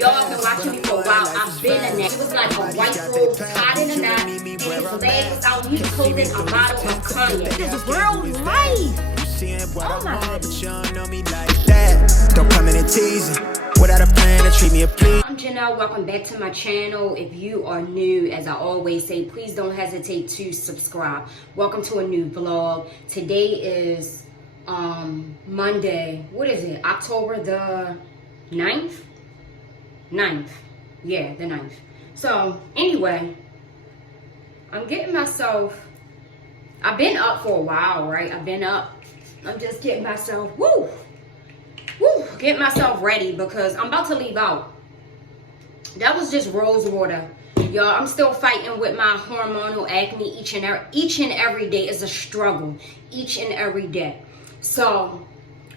y'all been watching me for a while, I've been a neck. It was like a white robe tied in a knot, and his legs out. He's holding a bottle of cognac. This is real life. Oh my goodness. Don't come in and teasing without a plan to treat me a please. I'm Janelle. Welcome back to my channel. If you are new, as I always say, please don't hesitate to subscribe. Welcome to a new vlog. Today is Monday. What is it? October the 9th? 9th. Yeah, the 9th. So, anyway, I'm getting myself... I've been up for a while, right? I've been up. I'm just getting myself... Get myself ready because I'm about to leave out. That was just rose water. Y'all, I'm still fighting with my hormonal acne. Each and every day is a struggle. Each and every day. So,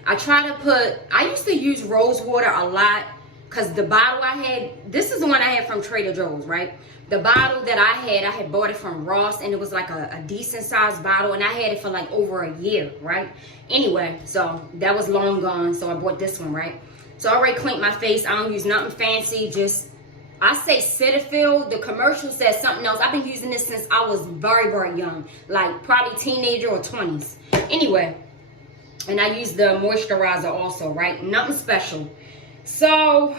I try to put... I used to use rose water a lot because the bottle I had... This is the one I had from Trader Joe's, right? The bottle that I had bought it from Ross, and it was like a decent sized bottle, and I had it for like over a year, right? Anyway, so that was long gone, so I bought this one, right? So I already cleaned my face. I don't use nothing fancy, just, I say Cetaphil. The commercial says something else. I've been using this since I was very, very young, like probably teenager or 20s. Anyway, and I use the moisturizer also, right? Nothing special. So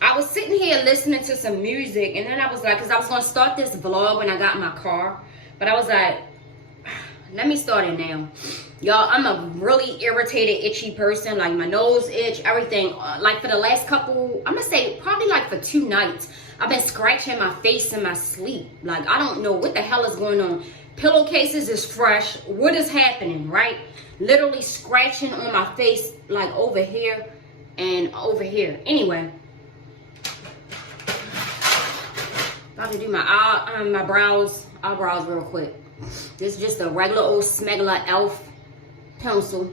I was sitting here listening to some music, and then I was like, because I was going to start this vlog when I got in my car, but I was like, let me start it now. Y'all, I'm a really irritated, itchy person. Like, my nose itch, everything. Like, for the last couple, I'm going to say probably like for 2 nights, I've been scratching my face in my sleep. Like, I don't know what the hell is going on. Pillowcases is fresh. What is happening, right? Literally scratching on my face, like over here and over here. Anyway. About to do my eyebrows real quick. This is just a regular old smeggler elf pencil.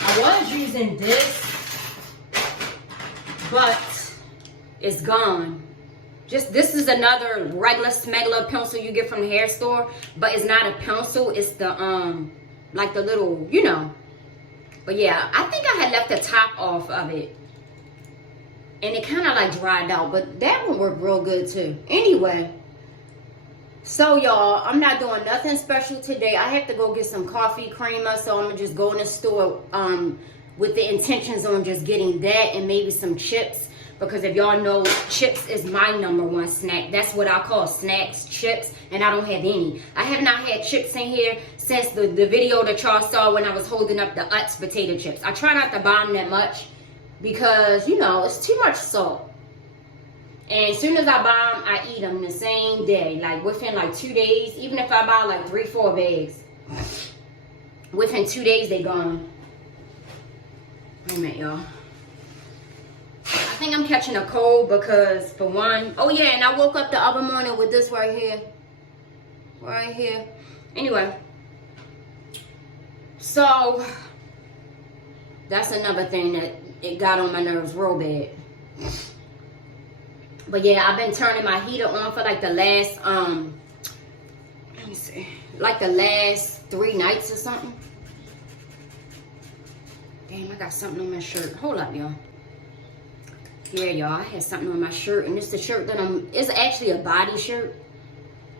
I was using this, but it's gone. This is another regular smeggler pencil you get from the hair store, but it's not a pencil. It's the like the little, you know. But yeah, I think I had left the top off of it, and it kind of like dried out, but that one worked real good too. Anyway, so y'all, I'm not doing nothing special today. I have to go get some coffee creamer, so I'm gonna just go in the store with the intentions on just getting that and maybe some chips, because if y'all know, chips is my #1 snack. That's what I call snacks, chips, and I don't have any. I have not had chips in here since the video that y'all saw when I was holding up the Utz potato chips. I try not to buy them that much, because, you know, it's too much salt. And as soon as I buy them, I eat them the same day. Like, within like 2 days. Even if I buy like 3-4 bags, within 2 days, they gone. Wait a minute, y'all. I think I'm catching a cold because, for one... Oh, yeah, and I woke up the other morning with this right here. Right here. Anyway. So, that's another thing that it got on my nerves real bad. But yeah, I've been turning my heater on for like the last let me see, like the last 3 nights or something. Damn, I got something on my shirt. Hold up, y'all. Yeah, y'all, I had something on my shirt, and it's the shirt that it's actually a body shirt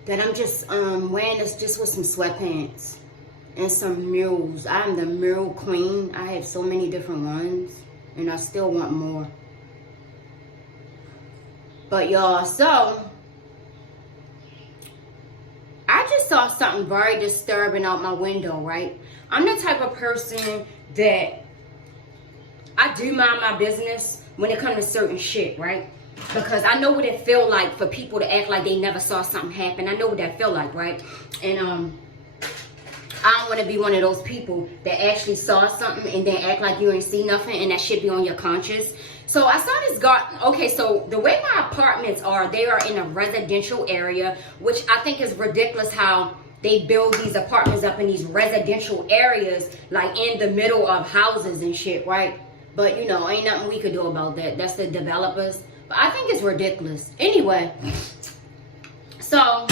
that I'm just wearing. It's just with some sweatpants and some mules. I'm the mule queen. I have so many different ones, and I still want more. But y'all, so I just saw something very disturbing out my window, right? I'm the type of person that I do mind my business when it comes to certain shit, right? Because I know what it feel like for people to act like they never saw something happen. I know what that feel like, right? And I don't want to be one of those people that actually saw something and then act like you ain't see nothing, and that shit be on your conscience. So I saw this garden. Okay, so the way my apartments are, they are in a residential area, which I think is ridiculous how they build these apartments up in these residential areas, like in the middle of houses and shit, right? But, you know, ain't nothing we could do about that. That's the developers. But I think it's ridiculous. Anyway, so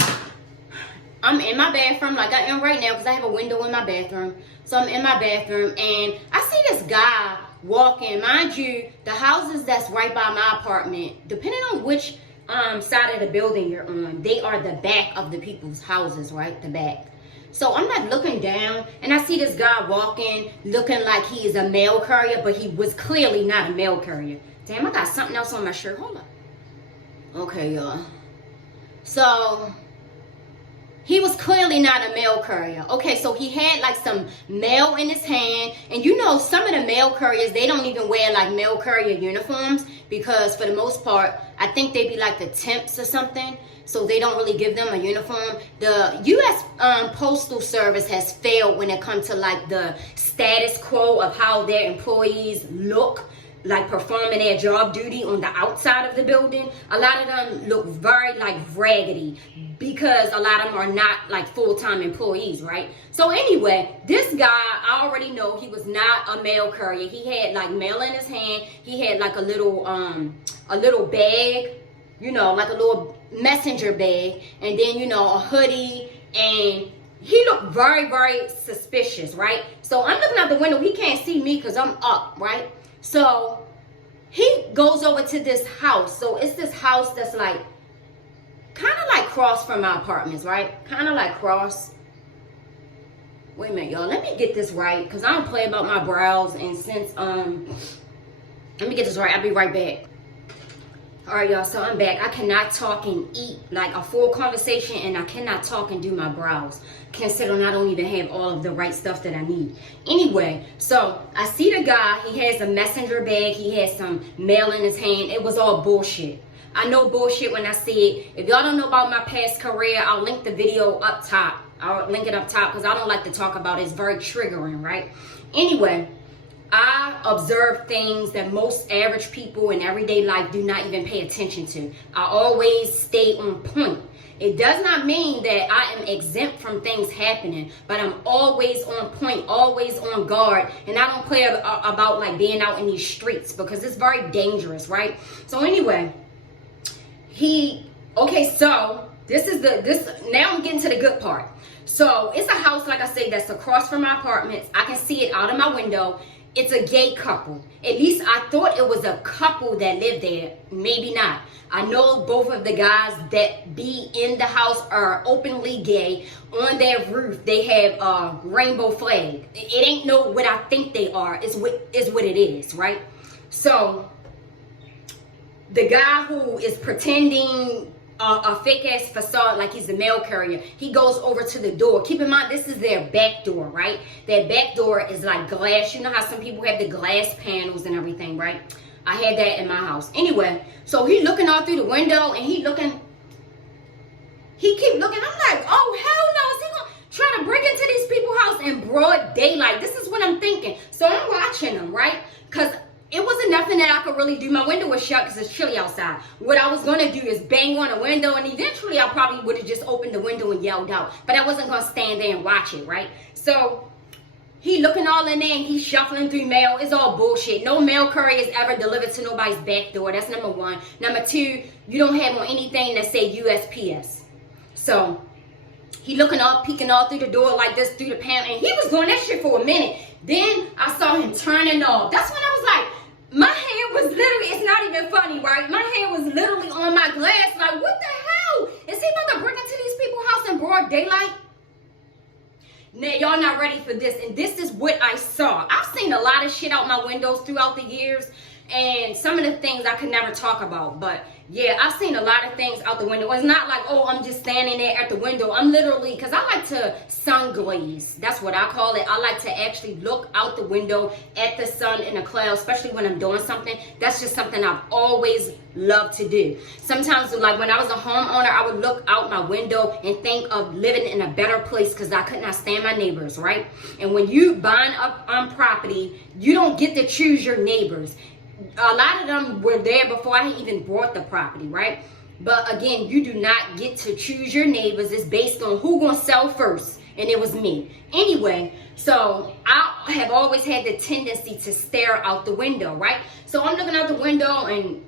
I'm in my bathroom like I am right now because I have a window in my bathroom. So I'm in my bathroom and I see this guy walking. Mind you, the houses that's right by my apartment, depending on which side of the building you're on, they are the back of the people's houses, right? The back. So I'm like looking down, and I see this guy walking, looking like he is a mail courier, but he was clearly not a mail courier. Damn, I got something else on my shirt. Hold on. Okay, y'all. So he was clearly not a mail courier. Okay, so he had like some mail in his hand. And you know, some of the mail couriers, they don't even wear like mail courier uniforms, because for the most part, I think they be like the temps or something. So they don't really give them a uniform. The U.S. Postal Service has failed when it comes to like the status quo of how their employees look, like performing their job duty on the outside of the building. A lot of them look very like raggedy, because a lot of them are not like full-time employees, right? So anyway, this guy, I already know he was not a mail courier. He had like mail in his hand. He had like a little bag, you know, like a little messenger bag, and then, you know, a hoodie, and he looked very, very suspicious, right? So I'm looking out the window. He can't see me because I'm up, right? So he goes over to this house. So it's this house that's like kind of like cross from my apartments, right? Kind of like cross. Wait a minute, y'all. Let me get this right, because I don't play about my brows. And since let me get this right. I'll be right back. All right, y'all. So I'm back. I cannot talk and eat like a full conversation, and I cannot talk and do my brows, considering I don't even have all of the right stuff that I need. Anyway, so I see the guy. He has a messenger bag. He has some mail in his hand. It was all bullshit. I know bullshit when I see it. If y'all don't know about my past career, I'll link the video up top. I'll link it up top, because I don't like to talk about it. It's very triggering, right? Anyway, I observe things that most average people in everyday life do not even pay attention to. I always stay on point. It does not mean that I am exempt from things happening, but I'm always on point, always on guard, and I don't play about like being out in these streets, because it's very dangerous, right? So anyway, so now I'm getting to the good part. So it's a house, like I say, that's across from my apartments. I can see it out of my window. It's a gay couple. At least I thought it was a couple that lived there. Maybe not. I know both of the guys that be in the house are openly gay. On their roof, they have a rainbow flag. It ain't no what I think they are. It's what it is, right? So the guy who is pretending a fake ass facade like he's a mail courier, he goes over to the door. Keep in mind, this is their back door, right? Their back door is like glass. You know how some people have the glass panels and everything, right? I had that in my house. Anyway, so he looking all through the window, and he keep looking. I'm like, oh hell no, is he gonna try to break into these people's house in broad daylight? This is what I'm thinking. So I'm watching him, right? Because it wasn't nothing that I could really do. My window was shut because it's chilly outside. What I was going to do is bang on the window, and eventually I probably would have just opened the window and yelled out. But I wasn't going to stand there and watch it, right? So he looking all in there, and he's shuffling through mail. It's all bullshit. No mail courier is ever delivered to nobody's back door. That's number one. Number two, you don't have on anything that say USPS. So he looking all, peeking all through the door like this, through the panel, and he was doing that shit for a minute. Then I saw him turning off. That's when I was like, my hand was literally, it's not even funny, right? My hand was literally on my glass, like, what the hell? Is he about to break into these people's house in broad daylight? Now, y'all not ready for this, and this is what I saw. I've seen a lot of shit out my windows throughout the years, and some of the things I could never talk about, but yeah, I've seen a lot of things out the window. It's not like, oh, I'm just standing there at the window. I'm literally, because I like to sun glaze. That's what I call it. I like to actually look out the window at the sun and the clouds, especially when I'm doing something. That's just something I've always loved to do. Sometimes, like when I was a homeowner, I would look out my window and think of living in a better place, because I could not stand my neighbors, right? And when you buying up on property, you don't get to choose your neighbors. A lot of them were there before I even bought the property, right? But again, you do not get to choose your neighbors. It's based on who gonna sell first, and it was me. Anyway, so I have always had the tendency to stare out the window, right? So I'm looking out the window, and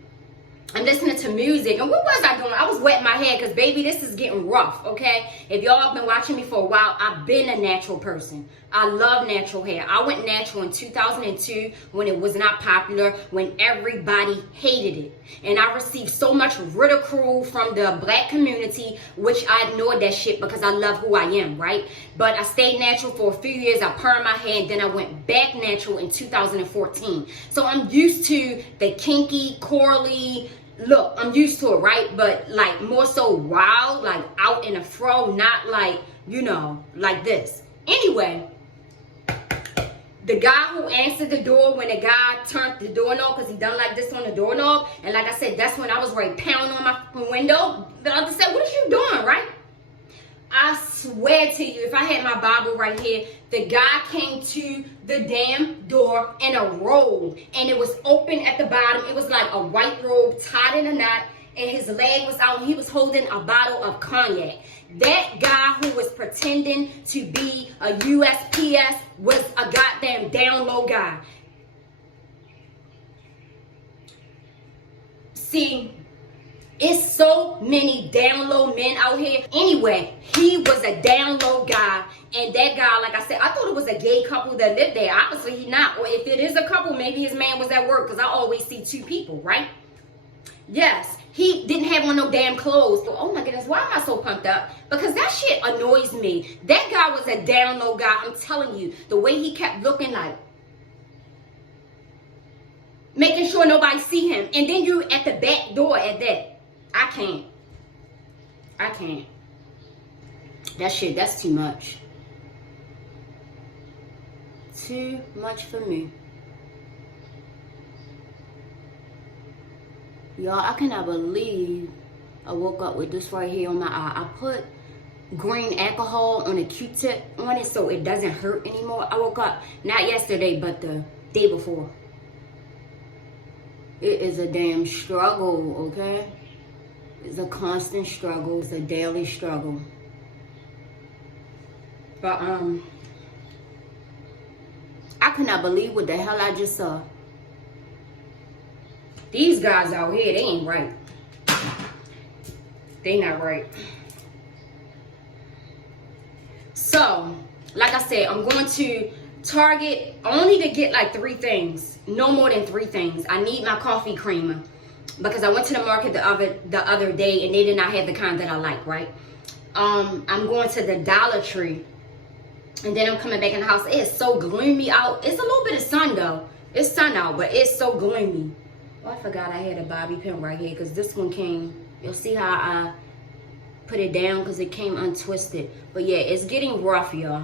I'm listening to music. And what was I doing? I was wetting my hair, because baby, this is getting rough, okay? If y'all have been watching me for a while, I've been a natural person. I love natural hair. I went natural in 2002 when it was not popular, when everybody hated it. And I received so much ridicule from the black community, which I ignored that shit because I love who I am, right? But I stayed natural for a few years. I permed my hair, and then I went back natural in 2014. So I'm used to the kinky, curly look. I'm used to it, right? But like more so wild, like out in a fro, not like, you know, like this. Anyway, the guy who answered the door when the guy turned the doorknob, because he done like this on the doorknob, and like I said, that's when I was ready pounding on my window. The other said, what is you doing, right? I swear to you, if I had my Bible right here, the guy came to the damn door in a robe, and it was open at the bottom. It was like a white robe tied in a knot, and his leg was out, and he was holding a bottle of cognac. That guy who was pretending to be a USPS was a goddamn down low guy. See, it's so many down low men out here. Anyway, he was a down low guy. And that guy, like I said, I thought it was a gay couple that lived there. Obviously, he not. Or if it is a couple, maybe his man was at work, because I always see two people, right? Yes, he didn't have on no damn clothes. So, oh my goodness, why am I so pumped up? Because that shit annoys me. That guy was a down low guy. I'm telling you, the way he kept looking, like making sure nobody see him. And then you at the back door at that. I can't. That shit, that's too much. Too much for me. Y'all, I cannot believe I woke up with this right here on my eye. I put green alcohol on a Q-tip on it so it doesn't hurt anymore. I woke up, not yesterday, but the day before. It is a damn struggle, okay? It's a constant struggle. It's a daily struggle. But, I could not believe what the hell I just saw. These guys out here, they ain't right. They not right. So, like I said, I'm going to Target only to get like 3 things. No more than 3 things. I need my coffee creamer, because I went to the market the other day and they did not have the kind that I like, right? I'm going to the Dollar Tree, and then I'm coming back in the house. It's so gloomy out. It's a little bit of sun though. It's sun out, but it's so gloomy. Oh, I forgot I had a bobby pin right here, because this one came. You'll see how I put it down because it came untwisted. But yeah, it's getting rough, y'all.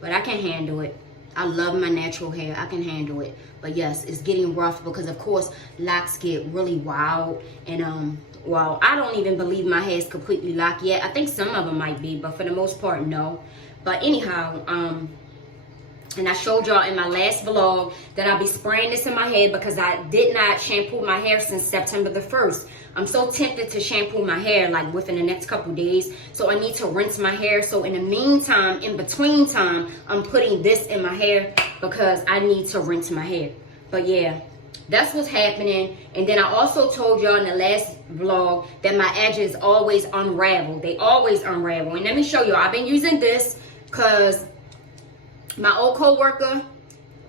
But I can handle it. I love my natural hair. I can handle it. But yes, it's getting rough because, of course, locks get really wild. And, well, I don't even believe my hair is completely locked yet. I think some of them might be, but for the most part, no. But anyhow, and I showed y'all in my last vlog that I'll be spraying this in my hair because I did not shampoo my hair since September the 1st. I'm so tempted to shampoo my hair like within the next couple days. So I need to rinse my hair. So in the meantime, in between time, I'm putting this in my hair because I need to rinse my hair. But yeah, that's what's happening. And then I also told y'all in the last vlog that my edges always unravel. They always unravel. And let me show y'all. I've been using this because my old co-worker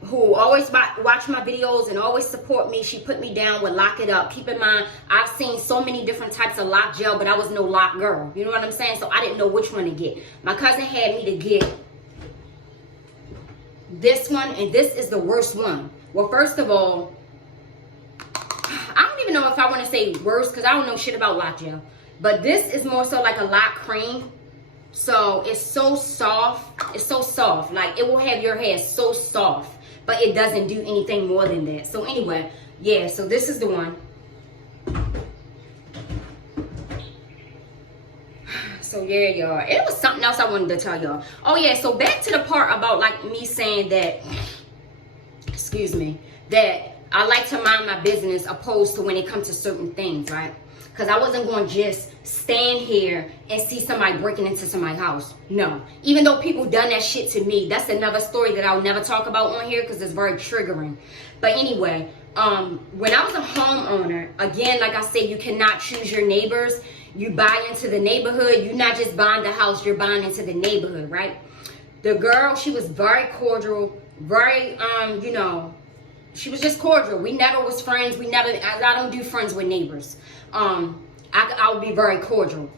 who always watch my videos and always support me, she put me down with Lock It Up. Keep in mind, I've seen so many different types of lock gel, but I was no lock girl. You know what I'm saying? So I didn't know which one to get. My cousin had me to get this one, and this is the worst one. Well, first of all, I don't even know if I want to say worst because I don't know shit about lock gel. But this is more so like a lock cream. So it's so soft. It's so soft. Like it will have your hair so soft. But it doesn't do anything more than that. So anyway, yeah, so this is the one. So yeah, y'all. It was something else I wanted to tell y'all. Oh yeah, so back to the part about like me saying that, excuse me, that I like to mind my business opposed to when it comes to certain things, right? Because I wasn't going to just stand here and see somebody breaking into somebody's house. No. Even though people done that shit to me, that's another story that I'll never talk about on here because it's very triggering. But anyway, when I was a homeowner, again, like I said, you cannot choose your neighbors. You buy into the neighborhood. You're not just buying the house, you're buying into the neighborhood, right? The girl, she was very cordial, very, you know, she was just cordial. We never was friends. I don't do friends with neighbors. I would be very cordial.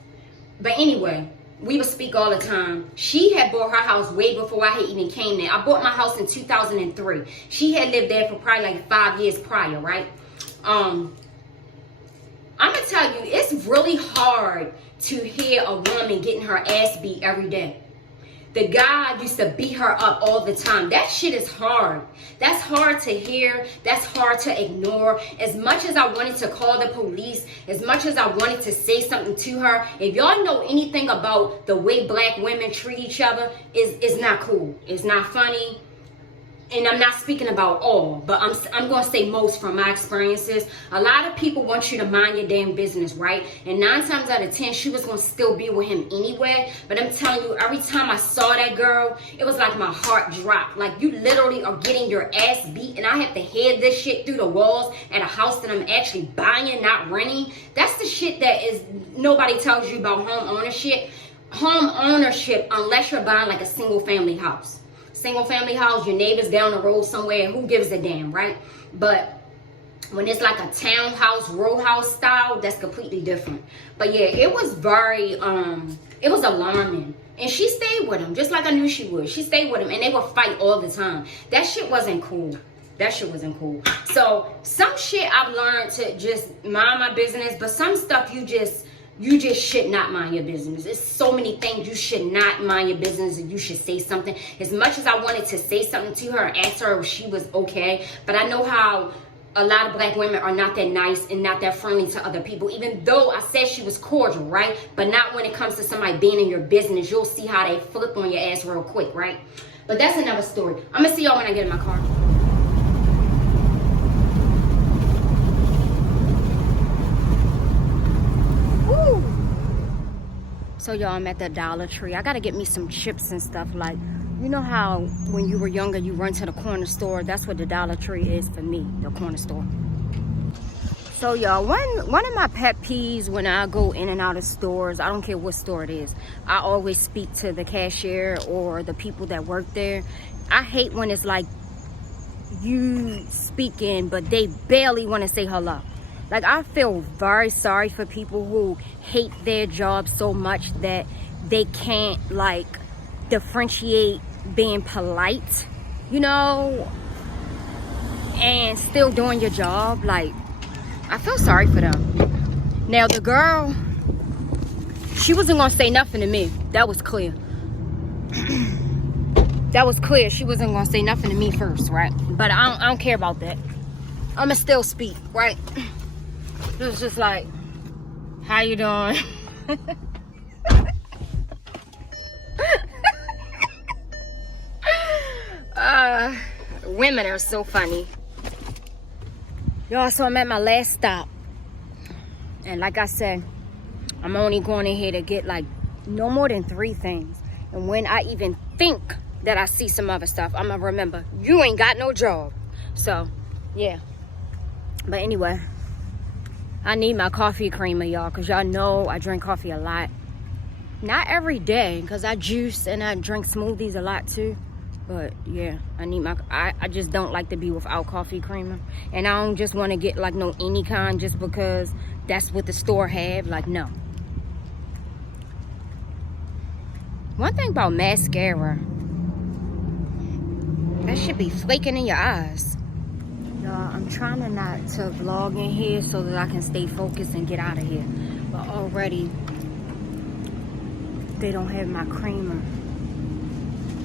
But anyway, we would speak all the time. She had bought her house way before I had even came there. I bought my house in 2003. She had lived there for probably like 5 years prior, right? I'm gonna tell you, it's really hard to hear a woman getting her ass beat every day. The guy used to beat her up all the time. That shit is hard. That's hard to hear. That's hard to ignore. As much as I wanted to call the police, as much as I wanted to say something to her, if y'all know anything about the way black women treat each other, it's not cool. It's not funny. And I'm not speaking about all, but I'm going to say most from my experiences. A lot of people want you to mind your damn business, right? And 9 times out of 10, she was going to still be with him anyway. But I'm telling you, every time I saw that girl, it was like my heart dropped. Like, you literally are getting your ass beat, and I have to hear this shit through the walls at a house that I'm actually buying, not renting. That's the shit that is nobody tells you about home ownership. Home ownership, unless you're buying like a single family house. Single family house, your neighbors down the road somewhere, who gives a damn, right? But when it's like a townhouse, row house style, that's completely different. But yeah, it was very, it was alarming. And she stayed with him, just like I knew she would. She stayed with him, and they would fight all the time. That shit wasn't cool. That shit wasn't cool. So some shit I've learned to just mind my business, but some stuff you just should not mind your business. There's so many things you should not mind your business, and you should say something. As much as I wanted to say something to her and ask her if she was okay, but I know how a lot of black women are not that nice and not that friendly to other people, even though I said she was cordial, right? But not when it comes to somebody being in your business. You'll see how they flip on your ass real quick, right? But that's another story. I'm gonna see y'all when I get in my car. So y'all, I'm at the Dollar Tree. I gotta get me some chips and stuff. Like, you know how when you were younger you run to the corner store? That's what the Dollar Tree is for me, the corner store. So y'all, one of my pet peeves when I go in and out of stores, I don't care what store it is, I always speak to the cashier or the people that work there. I hate when it's like you speaking but they barely want to say hello. Like, I feel very sorry for people who hate their job so much that they can't, like, differentiate being polite, you know, and still doing your job. Like, I feel sorry for them. Now, the girl, she wasn't going to say nothing to me. That was clear. That was clear. She wasn't going to say nothing to me first, right? But I don't care about that. I'm going to still speak, right? It was just like, how you doing? Women are so funny. Y'all, so I'm at my last stop. And like I said, I'm only going in here to get like no more than 3 things. And when I even think that I see some other stuff, I'm gonna remember, you ain't got no job. So, yeah. But anyway, I need my coffee creamer, y'all, because y'all know I drink coffee a lot. Not every day, because I juice and I drink smoothies a lot too. But yeah, I need I just don't like to be without coffee creamer. And I don't just want to get like no any kind just because that's what the store have. Like, no. One thing about mascara, that should be flaking in your eyes. Y'all, I'm trying to not to vlog in here so that I can stay focused and get out of here. But already, they don't have my creamer.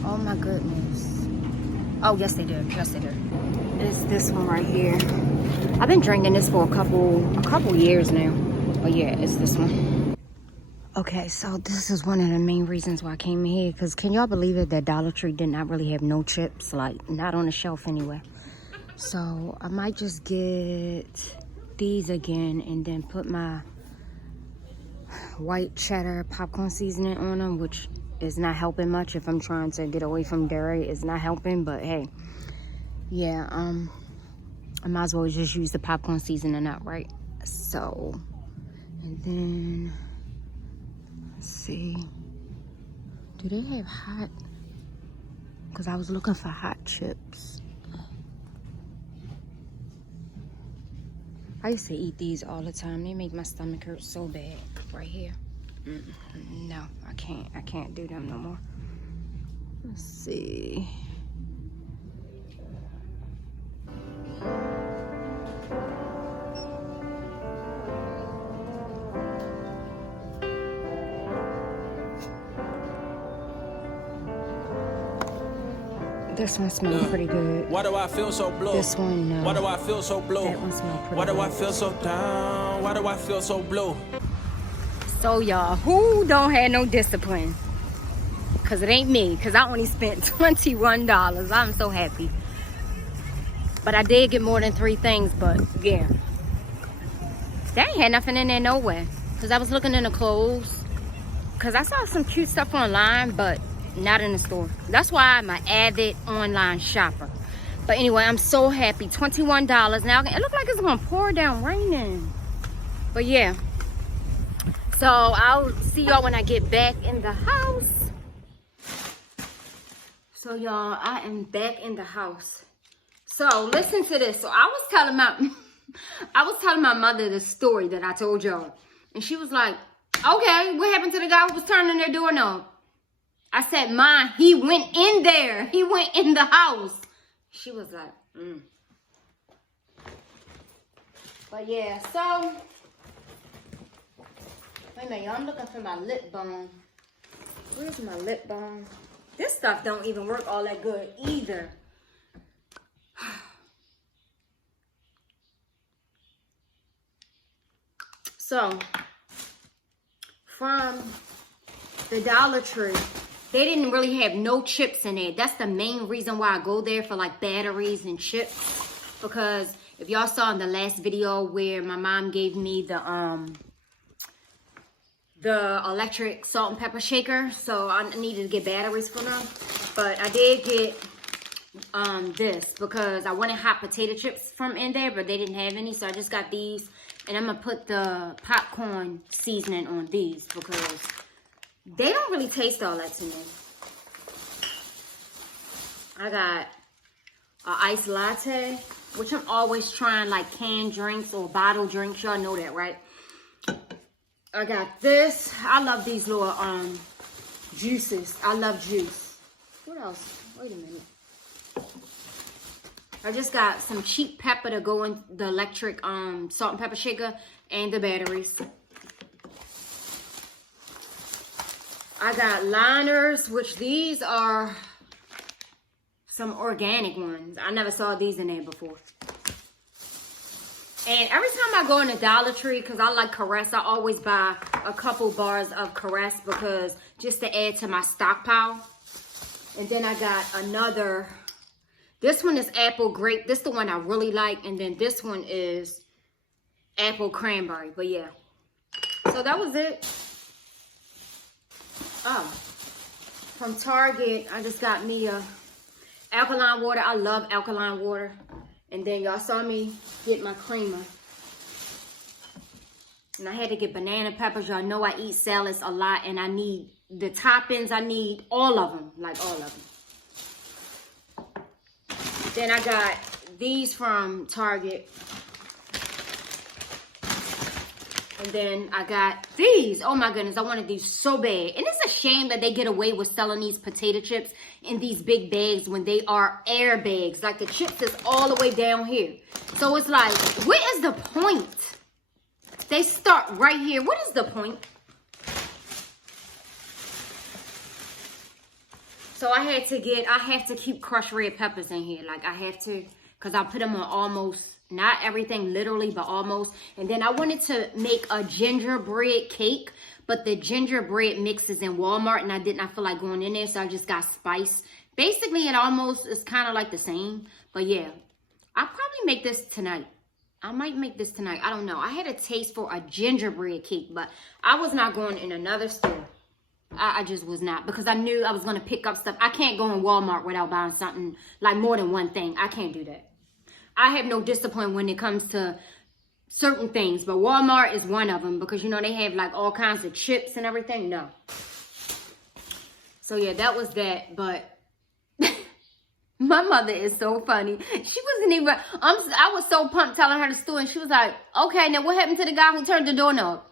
Oh my goodness. Oh, yes they do. Yes they do. It's this one right here. I've been drinking this for a couple years now. But yeah, it's this one. Okay, so this is one of the main reasons why I came here. Because can y'all believe it that Dollar Tree did not really have no chips? Like, not on the shelf anyway. So I might just get these again and then put my white cheddar popcorn seasoning on them, which is not helping much if I'm trying to get away from dairy. It's not helping, but hey, yeah, I might as well just use the popcorn seasoning up, right? So, and then let's see, do they have hot? because I was looking for hot chips. I used to eat these all the time. They make my stomach hurt so bad. Right here. No, I can't do them no more. Let's see. This one smells pretty good. Why do I feel so blue? This one, no. Why do I feel so blue? That one smells pretty Why do good. I feel so down? Why do I feel so blue? So y'all, who don't have no discipline? Cause it ain't me, cause I only spent $21. I'm so happy. But I did get more than 3 things, but yeah. They ain't had nothing in there nowhere. Cause I was looking in the clothes. Cause I saw some cute stuff online, but not in the store. That's why I'm an avid online shopper. But anyway, I'm so happy. $21. Now, it looks like it's gonna pour down raining. But yeah. So, I'll see y'all when I get back in the house. So, y'all, I am back in the house. So, listen to this. So, I was telling my mother the story that I told y'all. And she was like, okay, what happened to the guy who was turning their doorknob? I said, Ma, he went in there. He went in the house. She was like, But yeah, so. Wait a minute, y'all. I'm looking for my lip balm. Where's my lip balm? This stuff don't even work all that good either. So, from the Dollar Tree, they didn't really have no chips in there. That's the main reason why I go there, for like batteries and chips. Because if y'all saw in the last video where my mom gave me the electric salt and pepper shaker, so I needed to get batteries for them. But I did get this because I wanted hot potato chips from in there, but they didn't have any, so I just got these. And I'm gonna put the popcorn seasoning on these because they don't really taste all that to me. I got an iced latte, which I'm always trying, like canned drinks or bottled drinks. Y'all know that, right? I got this. I love these little juices. I love juice. What else? Wait a minute. I just got some cheap pepper to go in the electric salt and pepper shaker and the batteries. I got liners, which these are some organic ones. I never saw these in there before. And every time I go in the Dollar Tree, because I like Caress, I always buy a couple bars of Caress because just to add to my stockpile. And then I got another. This one is apple grape. This is the one I really like. And then this one is apple cranberry. But yeah. So that was it. Oh. From Target, I just got me a alkaline water. I love alkaline water. And then y'all saw me get my creamer. And I had to get banana peppers. Y'all know I eat salads a lot. And I need the toppings. I need all of them. Like all of them. Then I got these from Target. And then I got these. Oh my goodness, I wanted these so bad. And it's a shame that they get away with selling these potato chips in these big bags when they are air bags. Like the chips is all the way down here. So it's like, what is the point? They start right here. What is the point? So I have to keep crushed red peppers in here. Like I have to, because I put them on almost, not everything literally, but almost. And then I wanted to make a gingerbread cake, but the gingerbread mix is in Walmart and I did not feel like going in there. So I just got spice. Basically, it almost is kind of like the same. But yeah, I'll probably make this tonight. I might make this tonight. I don't know. I had a taste for a gingerbread cake, but I was not going in another store. I just was not, because I knew I was going to pick up stuff. I can't go in Walmart without buying something, like more than one thing. I can't do that. I have no discipline when it comes to certain things, but Walmart is one of them because, you know, they have like all kinds of chips and everything. No. So yeah, that was that, but My mother is so funny. She wasn't even, I was so pumped telling her the story, and she was like, okay, now what happened to the guy who turned the doorknob?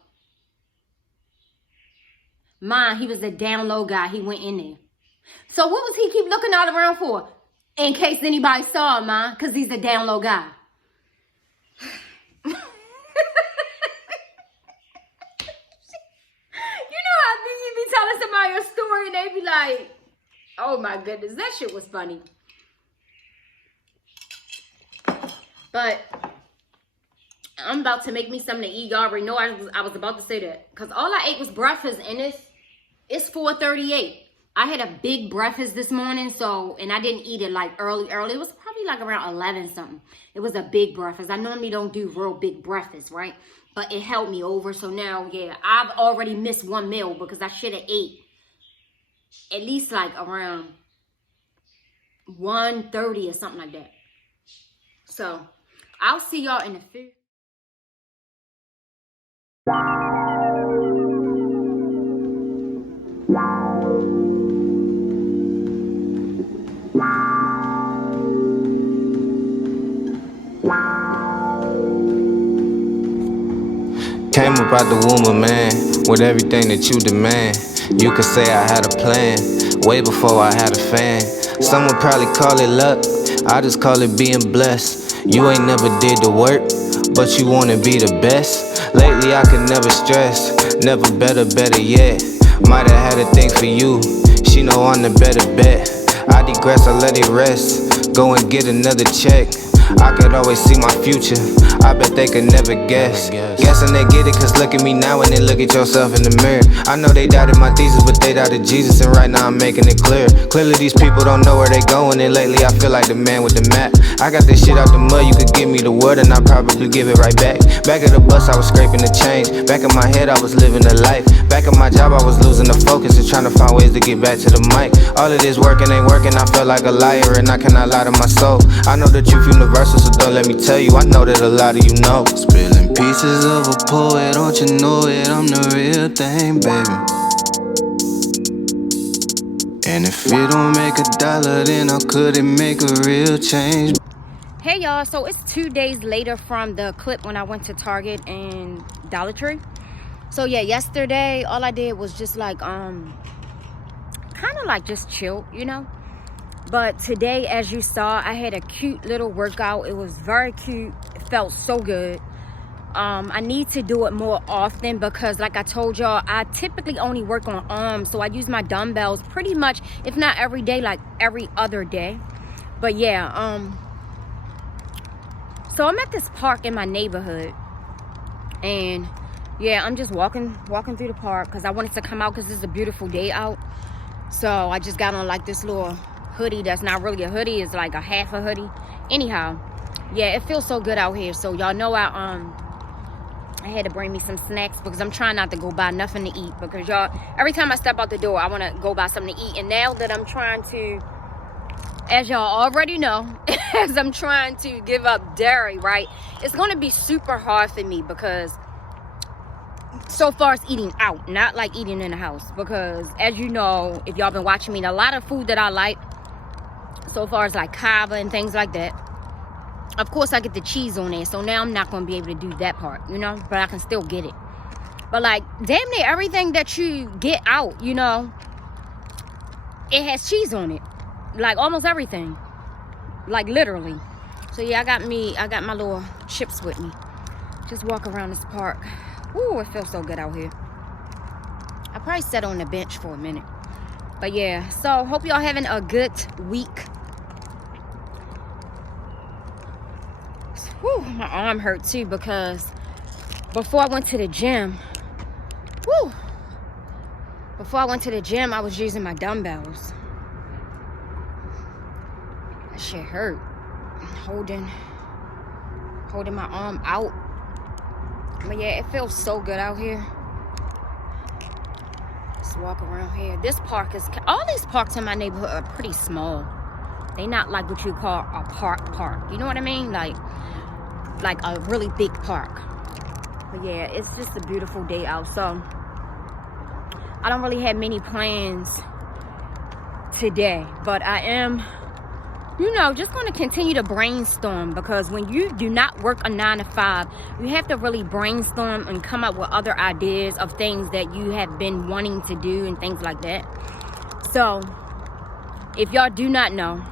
Mine, he was the down low guy. He went in there. So what was he keep looking all around for? In case anybody saw him, man, because he's a down low guy. You know how you be telling somebody a story and they be like, oh my goodness, that shit was funny. But I'm about to make me something to eat. Y'all already know I was about to say that. Because all I ate was breakfast, and it's 4:38. I had a big breakfast this morning, and I didn't eat it like early. It was probably like around 11 something. It was a big breakfast. I normally don't do real big breakfast, right? But it held me over. So now, yeah, I've already missed one meal because I should have ate at least like around 1:30 or something like that. So I'll see y'all in the food. Came up out the womb of man with everything that you demand. You could say I had a plan way before I had a fan. Some would probably call it luck, I just call it being blessed. You ain't never did the work, but you wanna be the best. Lately I could never stress, never better yet. Might've had a thing for you, she know I'm the better bet. I digress, I let it rest, go and get another check. I could always see my future, I bet they could never guess. Guessing they get it, cause look at me now and then look at yourself in the mirror. I know they doubted my thesis, but they doubted Jesus, and right now I'm making it clear. Clearly these people don't know where they going, and lately I feel like the man with the map. I got this shit out the mud, you could give me the word and I'll probably give it right back. Back of the bus I was scraping the change, back in my head I was living the life. Back in my job I was losing the focus and trying to find ways to get back to the mic. All of this working ain't working, I felt like a liar and I cannot lie to my soul. I know the truth universal, so don't let me tell you, I know that a lot of you know. Spilling pieces of a poet, don't you know it, I'm the real thing, baby. And if it don't make $1, then how could it make a real change? Hey y'all, so it's 2 days later from the clip when I went to Target and Dollar Tree. So yeah, yesterday all I did was just like kind of like just chill, you know. But today, as you saw, I had a cute little workout. It was very cute. It felt so good. I need to do it more often because like I told y'all, I typically only work on arms. So I use my dumbbells pretty much, if not every day, like every other day. But yeah, so I'm at this park in my neighborhood. And yeah, I'm just walking through the park because I wanted to come out because it's a beautiful day out. So I just got on like this little hoodie that's not really a hoodie, it's like a half a hoodie. Anyhow, yeah, it feels so good out here. So y'all know I had to bring me some snacks because I'm trying not to go buy nothing to eat because y'all, every time I step out the door I want to go buy something to eat. And now that I'm trying to, as y'all already know, as I'm trying to give up dairy, right, it's going to be super hard for me because so far it's eating out, not like eating in the house, because as you know, if y'all been watching me, a lot of food that I like so far is like kava and things like that. Of course I get the cheese on there, so now I'm not going to be able to do that part, you know, but I can still get it. But like damn near everything that you get out, you know, it has cheese on it, like almost everything, like literally. So yeah, I got my little chips with me. Just walk around this park. Ooh, it feels so good out here. I probably sat on the bench for a minute. But yeah, so hope y'all having a good week. Whew, my arm hurt too because before I went to the gym, I was using my dumbbells. That shit hurt. Holding my arm out. But yeah, it feels so good out here. Just walk around here. This park is, all these parks in my neighborhood are pretty small. They not like what you call a park. You know what I mean? Like a really big park. But yeah, it's just a beautiful day out. So I don't really have many plans today, but I am you know, just going to continue to brainstorm, because when you do not work a 9 to 5, you have to really brainstorm and come up with other ideas of things that you have been wanting to do and things like that. So if y'all do not know,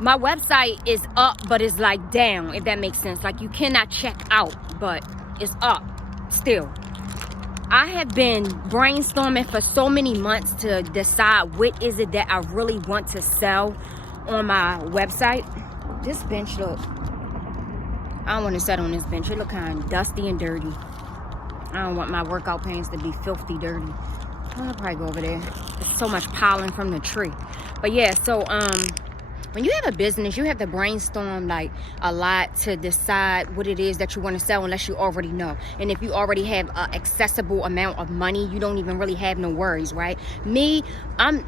my website is up, but it's like down, if that makes sense. Like, you cannot check out, but it's up still. I have been brainstorming for so many months to decide what is it that I really want to sell on my website. This bench look, I don't want to sit on this bench. It look kind of dusty and dirty. I don't want my workout pants to be filthy dirty. I'll probably go over there. There's so much pollen from the tree. But yeah, so when you have a business, you have to brainstorm like a lot to decide what it is that you want to sell, unless you already know. And if you already have an accessible amount of money, you don't even really have no worries, right? Me,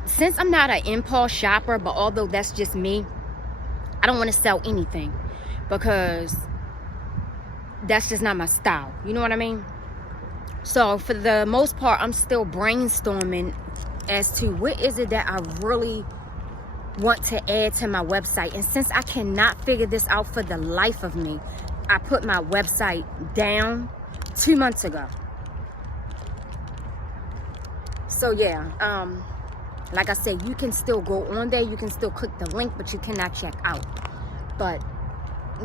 since I'm not an impulse shopper, but although that's just me, I don't want to sell anything because that's just not my style. You know what I mean? So for the most part, I'm still brainstorming as to what is it that I really want to add to my website. And since I cannot figure this out for the life of me, I put my website down 2 months ago. So yeah, like I said, you can still go on there, you can still click the link, but you cannot check out. But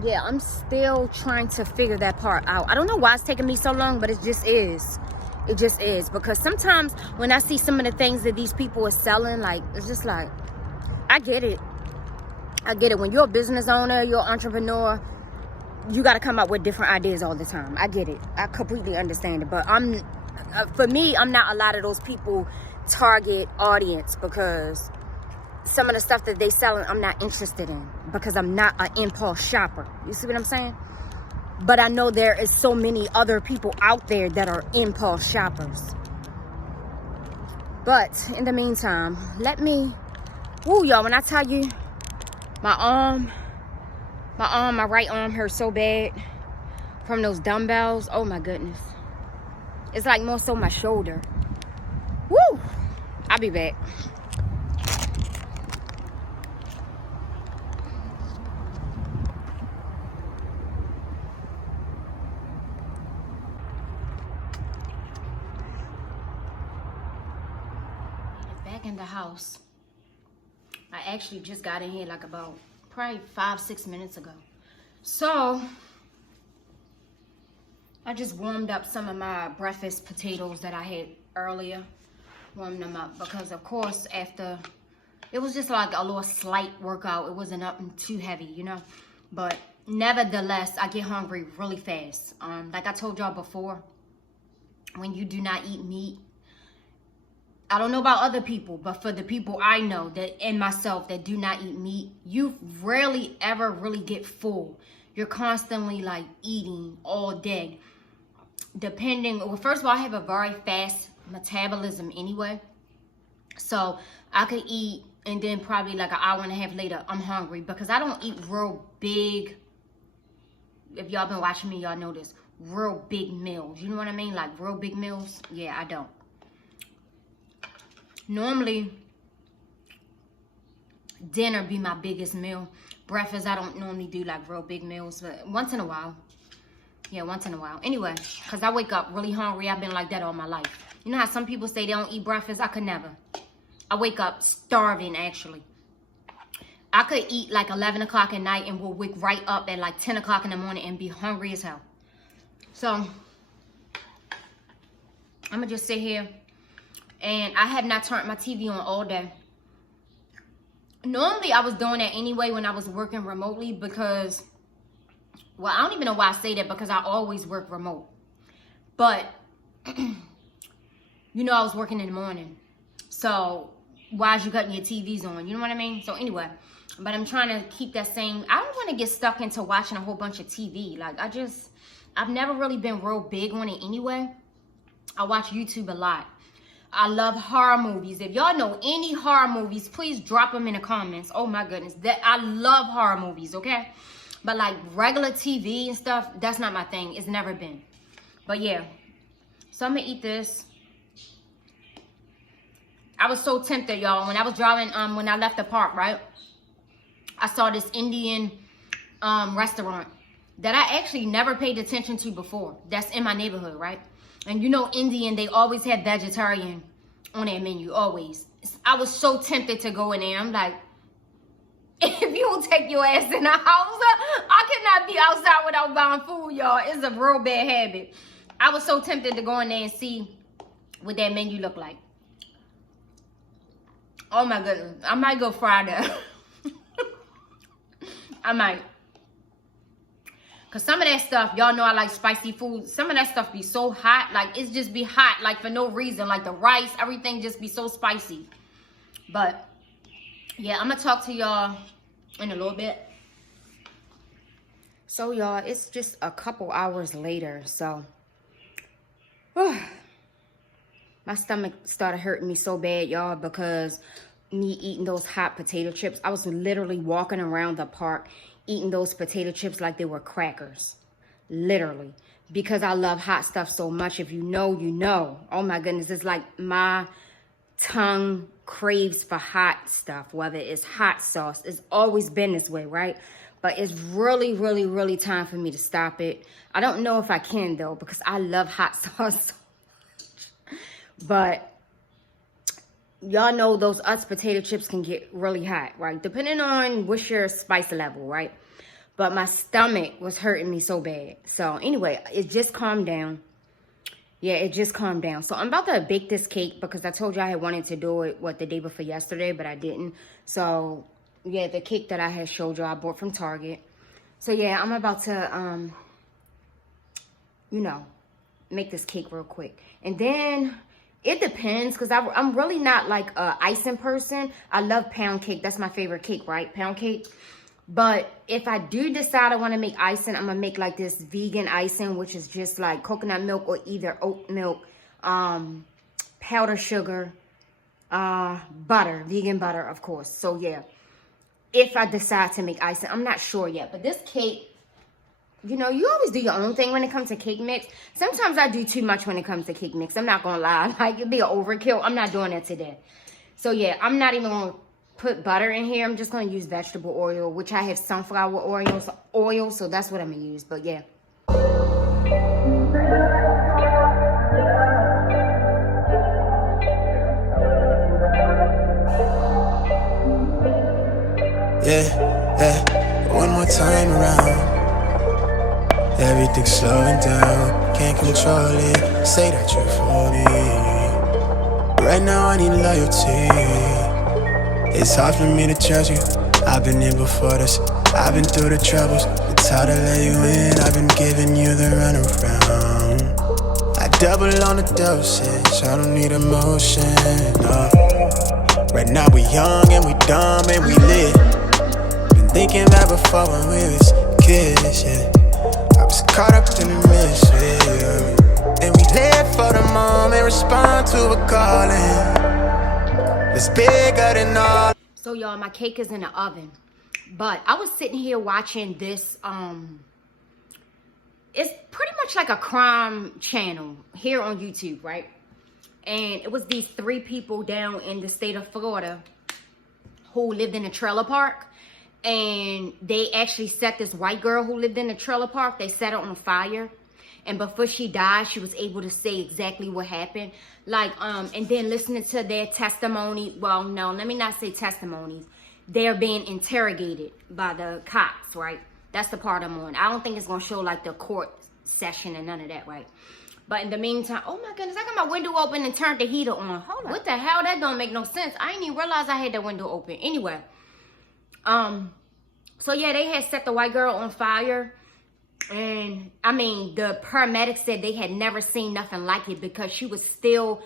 yeah, I'm still trying to figure that part out. I don't know why it's taking me so long, but it just is. It just is. Because sometimes when I see some of the things that these people are selling, like, it's just like, I get it. I get it. When you're a business owner, you're an entrepreneur, you got to come up with different ideas all the time. I get it. I completely understand it. But for me, I'm not a lot of those people target audience, because some of the stuff that they selling, I'm not interested in, because I'm not an impulse shopper. You see what I'm saying? But I know there is so many other people out there that are impulse shoppers. But in the meantime, woo, y'all, when I tell you, my right arm hurts so bad from those dumbbells. Oh my goodness. It's like more so my shoulder. Woo! I'll be back. Back in the house. I actually just got in here like about probably 5-6 minutes ago. So I just warmed up some of my breakfast potatoes that I had earlier. Warmed them up because, of course, after it was just like a little slight workout. It wasn't nothing too heavy, you know. But nevertheless, I get hungry really fast. Like I told y'all before, when you do not eat meat, I don't know about other people, but for the people I know that and myself that do not eat meat, you rarely ever really get full. You're constantly like eating all day. Well, first of all, I have a very fast metabolism anyway. So I could eat and then probably like an hour and a half later, I'm hungry, because I don't eat real big. If y'all been watching me, y'all know this. Real big meals. You know what I mean? Like real big meals. Yeah, I don't. Normally, dinner be my biggest meal. Breakfast, I don't normally do like real big meals, but once in a while. Yeah, once in a while. Anyway, because I wake up really hungry. I've been like that all my life. You know how some people say they don't eat breakfast? I could never. I wake up starving, actually. I could eat like 11 o'clock at night and will wake right up at like 10 o'clock in the morning and be hungry as hell. So, I'm going to just sit here. And I have not turned my TV on all day. Normally, I was doing that anyway when I was working remotely because, well, I don't even know why I say that, because I always work remote. But, you know, I was working in the morning. So, why is you cutting your TVs on? You know what I mean? So, anyway, but I'm trying to keep that same. I don't want to get stuck into watching a whole bunch of TV. Like, I've never really been real big on it anyway. I watch YouTube a lot. I love horror movies. If y'all know any horror movies, please drop them in the comments. Oh my goodness. I love horror movies, okay? But like regular TV and stuff, that's not my thing. It's never been. But yeah. So I'm going to eat this. I was so tempted, y'all. When I was driving, when I left the park, right? I saw this Indian restaurant that I actually never paid attention to before. That's in my neighborhood, right? And you know, Indian, they always have vegetarian on their menu, always. I was so tempted to go in there. I'm like, if you don't take your ass in the house, I cannot be outside without buying food, y'all. It's a real bad habit. I was so tempted to go in there and see what that menu looked like. Oh my goodness. I might go Friday. I might. Because some of that stuff, y'all know I like spicy food. Some of that stuff be so hot. Like, it's just be hot, like, for no reason. Like, the rice, everything just be so spicy. But, yeah, I'm going to talk to y'all in a little bit. So, y'all, it's just a couple hours later. So, my stomach started hurting me so bad, y'all, because me eating those hot potato chips. I was literally walking around the park eating those potato chips like they were crackers. Literally. Because I love hot stuff so much. If you know, you know. Oh my goodness. It's like my tongue craves for hot stuff. Whether it's hot sauce. It's always been this way, right? But it's really, really, really time for me to stop it. I don't know if I can, though. Because I love hot sauce so much. But y'all know those Utz potato chips can get really hot, right? Depending on what's your spice level, right? But my stomach was hurting me so bad. So anyway, it just calmed down. Yeah, it just calmed down. So I'm about to bake this cake because I told you I had wanted to do it, the day before yesterday, but I didn't. So yeah, the cake that I had showed you, I bought from Target. So yeah, I'm about to, you know, make this cake real quick. And then it depends, because I'm really not like a icing person. I love pound cake. That's my favorite cake, right? Pound cake. But if I do decide I want to make icing, I'm going to make like this vegan icing, which is just like coconut milk or either oat milk, powdered sugar, butter, vegan butter, of course. So yeah, if I decide to make icing, I'm not sure yet. But this cake, you know, you always do your own thing when it comes to cake mix. Sometimes I do too much when it comes to cake mix. I'm not going to lie. Like, it'd be an overkill. I'm not doing that today. So, yeah, I'm not even going to put butter in here. I'm just going to use vegetable oil, which I have sunflower oil. So, that's what I'm going to use. But, yeah. Yeah. One more time around. Everything's slowing down, can't control it. Say that you're for me. Right now I need loyalty. It's hard for me to trust you. I've been here before this. I've been through the troubles. It's hard to let you in. I've been giving you the runaround. I double on the dosage. I don't need emotion, no. Right now we young and we dumb and we lit. Been thinking back before when we was kids, yeah. I was caught up in the mystery, and we live for the moment, respond to a calling. It's bigger than all. So y'all, my cake is in the oven, but I was sitting here watching this. It's pretty much like a crime channel here on YouTube, right? And it was these 3 people down in the state of Florida who lived in a trailer park. And they actually set this white girl who lived in the trailer park, they set her on fire. And before she died, she was able to say exactly what happened. Like, and then listening to their testimony. Well, no, let me not say testimonies. They're being interrogated by the cops, right? That's the part I'm on. I don't think it's going to show like the court session and none of that, right? But in the meantime, oh my goodness, I got my window open and turned the heater on. Hold on. What the hell? That don't make no sense. I didn't even realize I had the window open. Anyway. So yeah, they had set the white girl on fire. And I mean, the paramedics said they had never seen nothing like it because she was still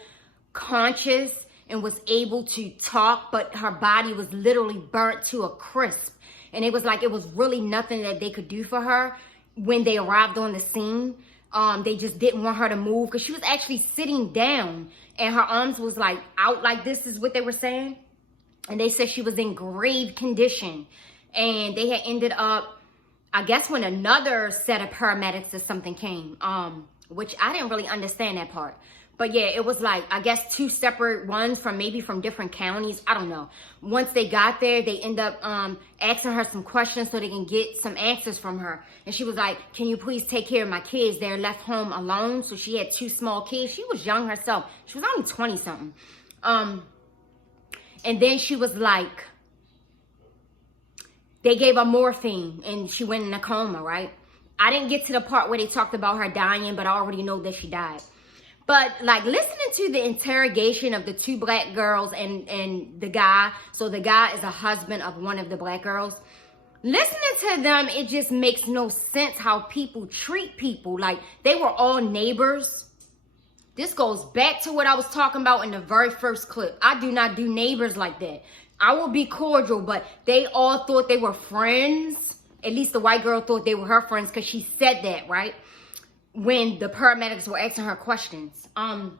conscious and was able to talk, but her body was literally burnt to a crisp. And it was like, it was really nothing that they could do for her when they arrived on the scene. They just didn't want her to move because she was actually sitting down and her arms was like out like this is what they were saying. And they said she was in grave condition. And they had ended up, I guess, when another set of paramedics or something came, which I didn't really understand that part. But yeah, it was like, I guess 2 separate ones from different counties. I don't know. Once they got there, they end up asking her some questions so they can get some answers from her. And she was like, can you please take care of my kids? They're left home alone. So she had 2 small kids. She was young herself. She was only 20 something. And then she was like, they gave her morphine and she went in a coma, right? I didn't get to the part where they talked about her dying, but I already know that she died. But like listening to the interrogation of the 2 black girls and the guy, so the guy is a husband of one of the black girls. Listening to them, it just makes no sense how people treat people. Like they were all neighbors. This goes back to what I was talking about in the very first clip. I do not do neighbors like that. I will be cordial, but they all thought they were friends. At least the white girl thought they were her friends because she said that, right? When the paramedics were asking her questions. I mean,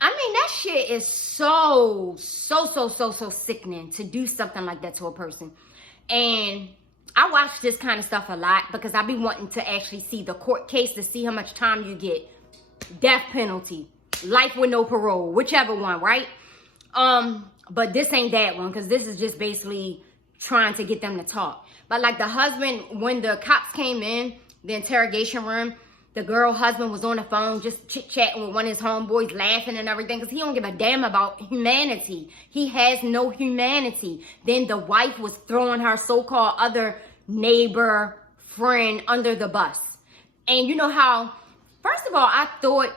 that shit is so sickening to do something like that to a person. And I watch this kind of stuff a lot because I be wanting to actually see the court case to see how much time you get. Death penalty, life with no parole, whichever one, right? But this ain't that one because this is just basically trying to get them to talk. But like the husband, when the cops came in, the interrogation room, the girl husband was on the phone just chit-chatting with one of his homeboys, laughing and everything because he don't give a damn about humanity. He has no humanity. Then the wife was throwing her so-called other neighbor friend under the bus. And you know how, first of all, I thought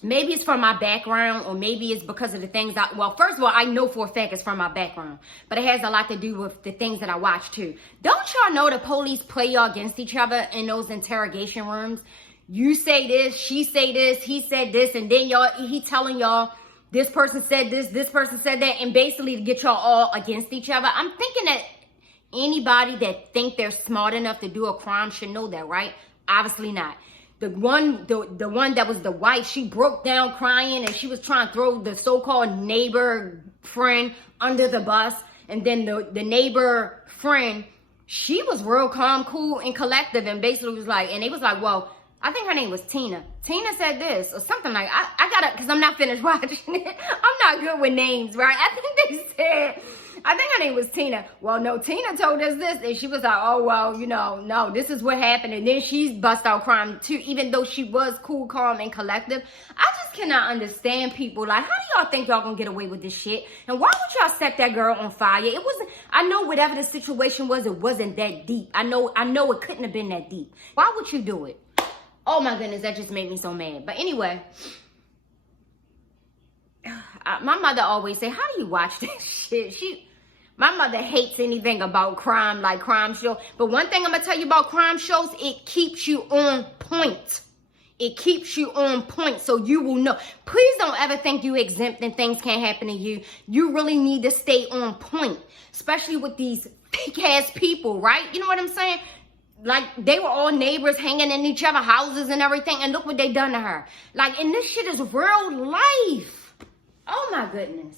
maybe it's from my background or maybe it's because of the things well, first of all, I know for a fact it's from my background, but it has a lot to do with the things that I watch too. Don't y'all know the police play y'all against each other in those interrogation rooms? You say this, she say this, he said this, and then he telling y'all this person said this person said that, and basically to get y'all all against each other. I'm thinking that anybody that think they're smart enough to do a crime should know that, right? Obviously not. The one that was the wife, she broke down crying and she was trying to throw the so-called neighbor friend under the bus. And then the neighbor friend, she was real calm, cool, and collective and basically was like, and they was like, well, I think her name was Tina. Tina said this or something like, I gotta, because I'm not finished watching it. I'm not good with names, right? I think her name was Tina. Well, no, Tina told us this. And she was like, oh, well, no, this is what happened. And then she's bust out crying too, even though she was cool, calm, and collective. I just cannot understand people. Like, how do y'all think y'all gonna get away with this shit? And why would y'all set that girl on fire? It wasn't, I know whatever the situation was, it wasn't that deep. I know it couldn't have been that deep. Why would you do it? Oh my goodness, that just made me so mad. But anyway, my mother always say, how do you watch this shit? My mother hates anything about crime, like crime show. But one thing I'm going to tell you about crime shows, it keeps you on point. It keeps you on point so you will know. Please don't ever think you exempt and things can't happen to you. You really need to stay on point, especially with these fake-ass people, right? You know what I'm saying? Like, they were all neighbors hanging in each other's houses and everything, and look what they done to her. Like, and this shit is real life. Oh, my goodness.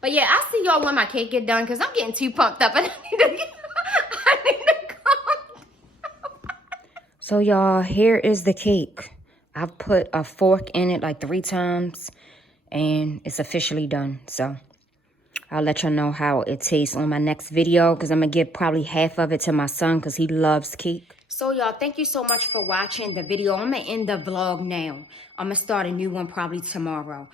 But yeah, I'll see y'all when my cake get done because I'm getting too pumped up and I need to go. So y'all, here is the cake. I've put a fork in it like 3 times and it's officially done. So I'll let y'all know how it tastes on my next video because I'm going to give probably half of it to my son because he loves cake. So y'all, thank you so much for watching the video. I'm going to end the vlog now. I'm going to start a new one probably tomorrow.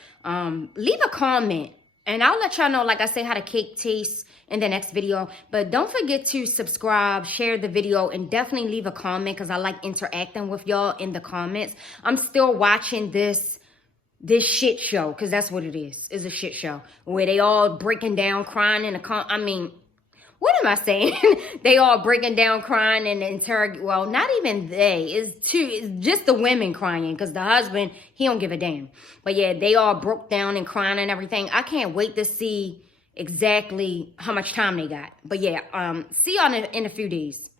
Leave a comment. And I'll let y'all know, like I say, how the cake tastes in the next video. But don't forget to subscribe, share the video, and definitely leave a comment because I like interacting with y'all in the comments. I'm still watching this shit show because that's what it is. It's a shit show where they all breaking down, crying in the I mean, what am I saying? They all breaking down, crying, and interrogate. Well, not even they. It's just the women crying because the husband, he don't give a damn. But yeah, they all broke down and crying and everything. I can't wait to see exactly how much time they got. But yeah, see y'all in a few days.